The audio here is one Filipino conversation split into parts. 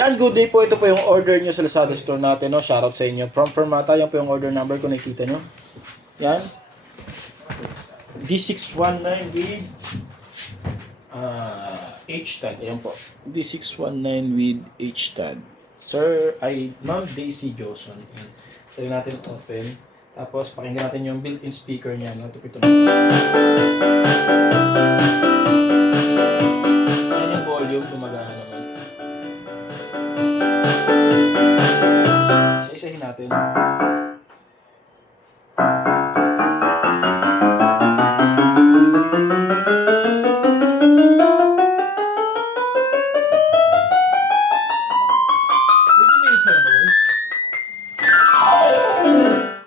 Yan, good day po. Ito po yung order nyo sa Lazada store natin. No? Shoutout sa inyo. From Fermata, yan po yung order number kung nakikita nyo. Yan. D619 with H-TAD. Ayan po. D619 with H-TAD. Sir, Ma'am Daisy Johnson. Try natin open. Tapos, pakinggan natin yung built-in speaker niya. No? Ito na. Ayan yung volume. Gumagana naman. Isa-isahin natin.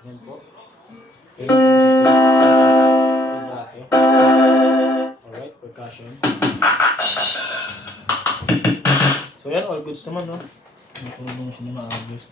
Yan po. Alright, percussion. So yan, all goods naman, no? Natulong siya na maayos.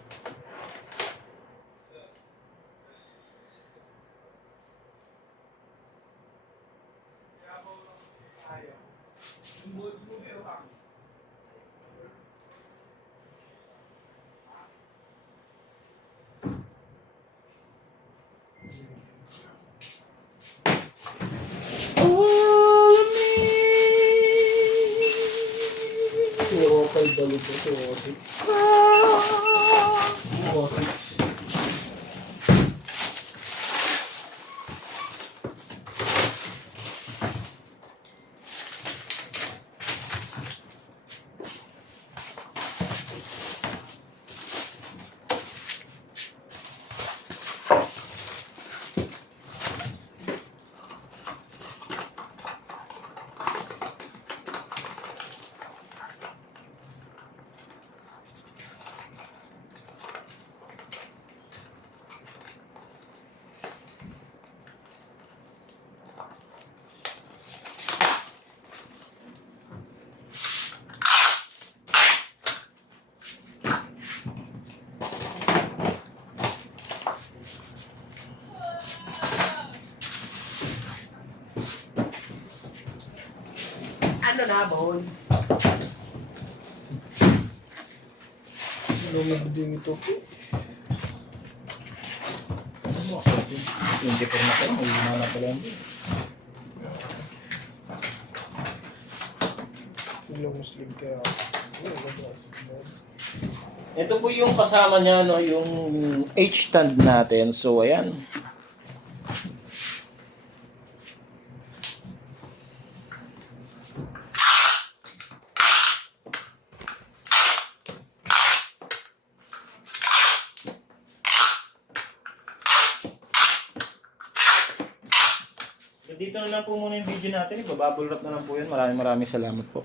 Ano na, boy? Ano yung din ito? Hindi pa rin ako. Hindi na pala yan. Yung Muslim kaya. Ito po yung kasama niya, no, yung H-stand natin. So, ayan. Dito na lang po muna yung video natin. Ibabubble wrap na lang po yun. Maraming salamat po.